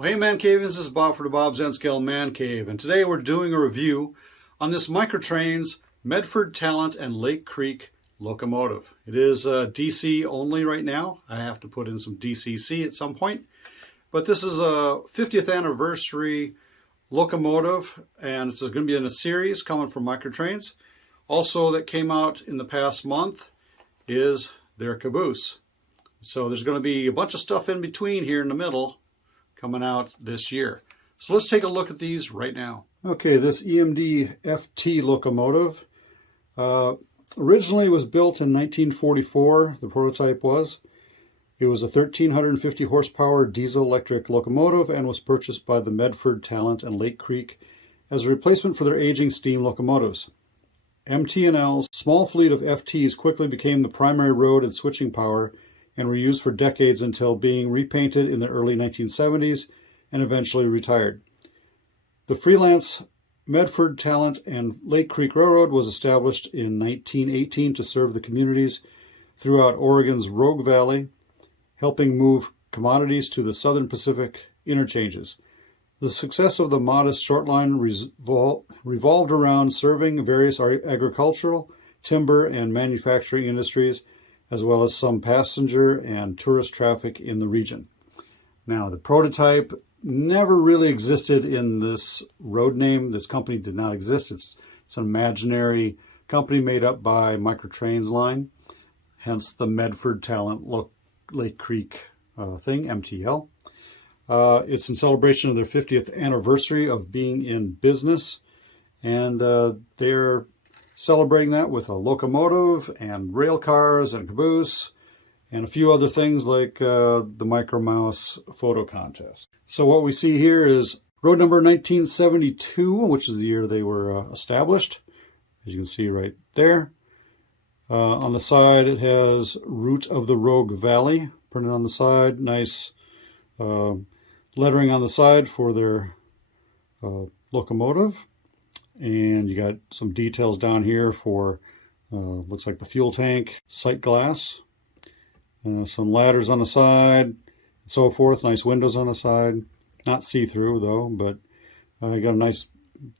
Well, hey ManCave, this is Bob for DaBob's N-Scale ManCave, and today we're doing a review on this Microtrain's Medford Talent and Lakecreek locomotive. It is DC only right now. I have to put in some DCC at some point, but this is a 50th anniversary locomotive, and it's going to be in a series coming from Microtrains. Also, that came out in the past month is their caboose. So there's going to be a bunch of stuff in between here in the middle coming out this year. So let's take a look at these right now. Okay, this EMD FT locomotive originally was built in 1944, the prototype was. It was a 1,350 horsepower diesel electric locomotive and was purchased by the Medford Talent and Lakecreek as a replacement for their aging steam locomotives. MTL's small fleet of FTs quickly became the primary road and switching power and were used for decades until being repainted in the early 1970s and eventually retired. The freelance Medford Talent and Lakecreek Railroad was established in 1918 to serve the communities throughout Oregon's Rogue Valley, helping move commodities to the Southern Pacific interchanges. The success of the modest short line revolved around serving various agricultural, timber, and manufacturing industries, as well as some passenger and tourist traffic in the region. Now, the prototype never really existed in this road name. This company did not exist. It's an imaginary company made up by Microtrains line, hence the Medford Talent Lakecreek thing, MTL. It's in celebration of their 50th anniversary of being in business, and they're celebrating that with a locomotive and rail cars and caboose and a few other things like the Micro Mouse photo contest. So what we see here is road number 1972, which is the year they were established, as you can see right there. On the side it has Route of the Rogue Valley printed on the side. Nice lettering on the side for their locomotive. And you got some details down here for, looks like the fuel tank, sight glass, some ladders on the side, and so forth. Nice windows on the side. Not see-through though, but you got a nice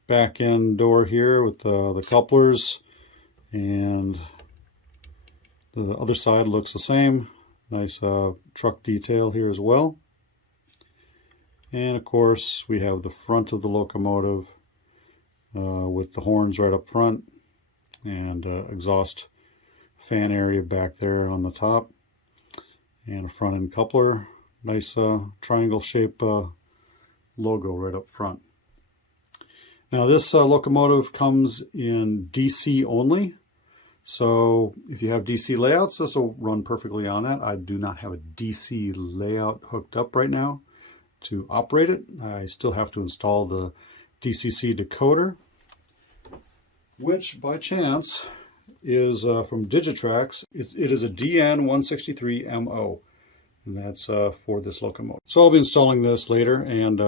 back end door here with the couplers, and the other side looks the same. Nice truck detail here as well. And of course, we have the front of the locomotive with the horns right up front and exhaust fan area back there on the top, and a front end coupler. Nice triangle shape logo right up front. Now this locomotive comes in DC only, so if you have DC layouts, this will run perfectly on that. I do not have a DC layout hooked up right now to operate it. I still have to install the DCC decoder, which by chance is from Digitrax. It is a DN163MO, and that's for this locomotive. So I'll be installing this later and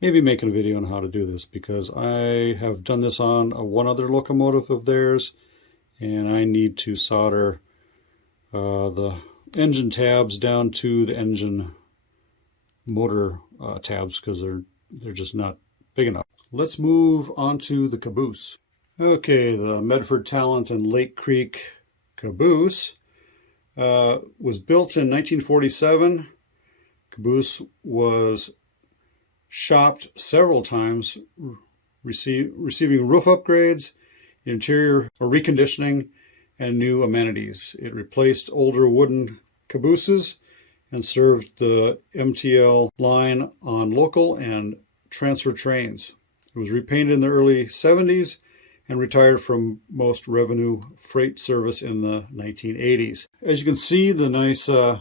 maybe making a video on how to do this, because I have done this on one other locomotive of theirs, and I need to solder the engine tabs down to the engine motor tabs, because they're just not big enough. Let's move on to the caboose. Okay, the Medford Talent and Lakecreek caboose was built in 1947. Caboose was shopped several times, receiving roof upgrades, interior reconditioning, and new amenities. It replaced older wooden cabooses and served the MTL line on local and transfer trains. It was repainted in the early 70s and retired from most revenue freight service in the 1980s. As you can see, the nice kind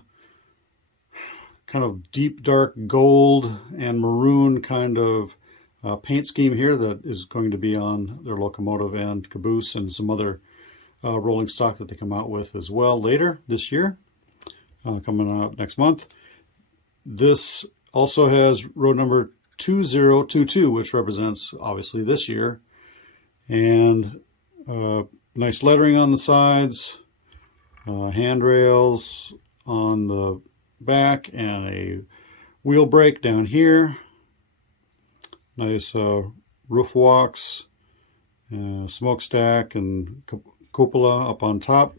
of deep dark gold and maroon kind of paint scheme here that is going to be on their locomotive and caboose, and some other rolling stock that they come out with as well later this year, coming out next month. This also has road number 2022, which represents obviously this year, and nice lettering on the sides, handrails on the back, and a wheel brake down here. Nice roof walks, smokestack and cupola up on top.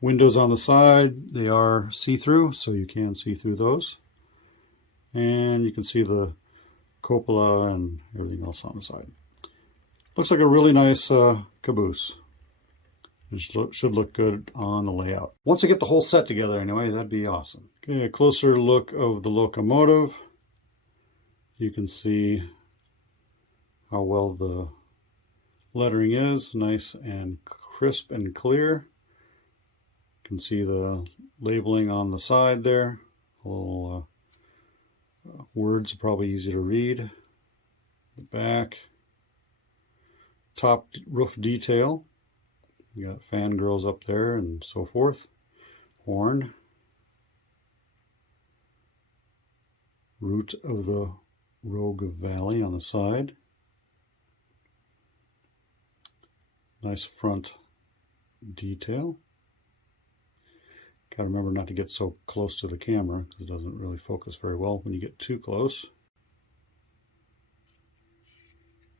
Windows on the side, they are see-through, so you can see through those. And you can see the cupola and everything else on the side. Looks like a really nice caboose. It should look good on the layout. Once I get the whole set together anyway, that'd be awesome. Okay, a closer look of the locomotive. You can see how well the lettering is, nice and crisp and clear. You can see the labeling on the side there. A little words are probably easy to read. The back. Top roof detail. You got fangirls up there and so forth. Horn. Root of the Rogue Valley on the side. Nice front detail. Gotta remember not to get so close to the camera because it doesn't really focus very well when you get too close.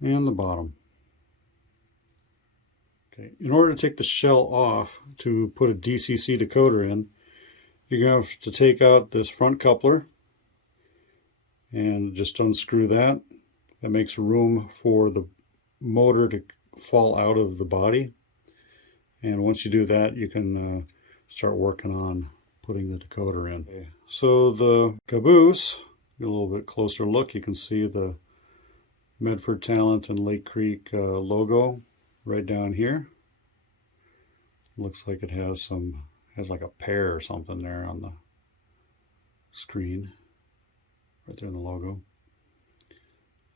And the bottom. Okay, in order to take the shell off to put a DCC decoder in, you're going to have to take out this front coupler and just unscrew that. That makes room for the motor to fall out of the body. And once you do that, you can start working on putting the decoder in. Okay. So the caboose, get a little bit closer look, you can see the Medford Talent and Lakecreek logo right down here. Looks like it has like a pear or something there on the screen, right there in the logo.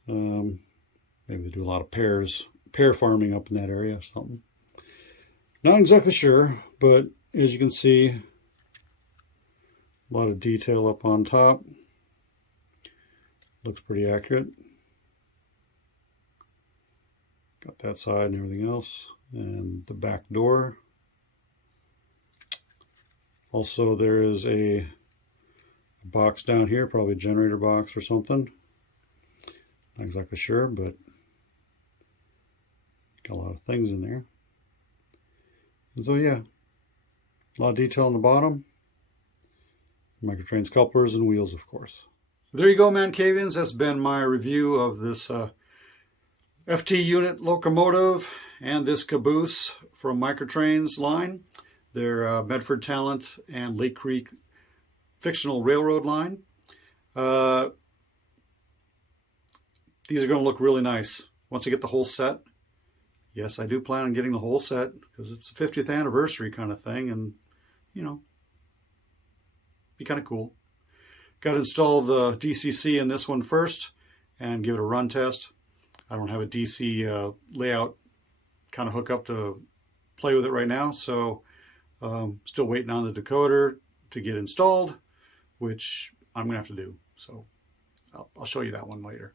Maybe they do a lot of pear farming up in that area or something. Not exactly sure, but as you can see, a lot of detail up on top. Looks pretty accurate. Got that side and everything else. And the back door. Also, there is a box down here, probably a generator box or something. Not exactly sure, but got a lot of things in there. And so yeah, a lot of detail on the bottom. Microtrains, couplers, and wheels, of course. There you go, ManCavians. That's been my review of this FT unit locomotive and this caboose from Microtrains line. Their Medford Talent and Lakecreek fictional railroad line. These are going to look really nice once I get the whole set. Yes, I do plan on getting the whole set because it's a 50th anniversary kind of thing, and you know, be kind of cool. Got to install the DCC in this one first and give it a run test. I don't have a DC layout kind of hook up to play with it right now, so still waiting on the decoder to get installed, which I'm gonna have to do. So I'll show you that one later.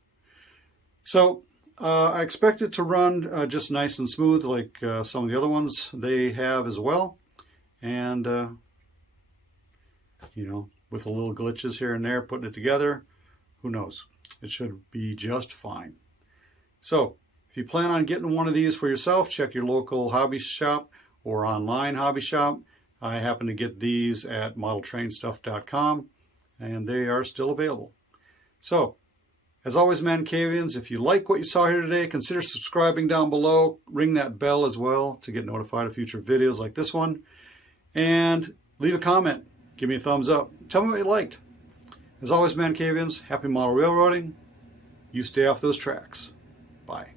So I expect it to run just nice and smooth like some of the other ones they have as well. And you know, with a little glitches here and there, putting it together, who knows? It should be just fine. So if you plan on getting one of these for yourself, check your local hobby shop or online hobby shop. I happen to get these at modeltrainstuff.com, and they are still available. So, as always, ManCavians, if you like what you saw here today, consider subscribing down below. Ring that bell as well to get notified of future videos like this one. And leave a comment. Give me a thumbs up. Tell me what you liked. As always, ManCavians, happy model railroading. You stay off those tracks. Bye.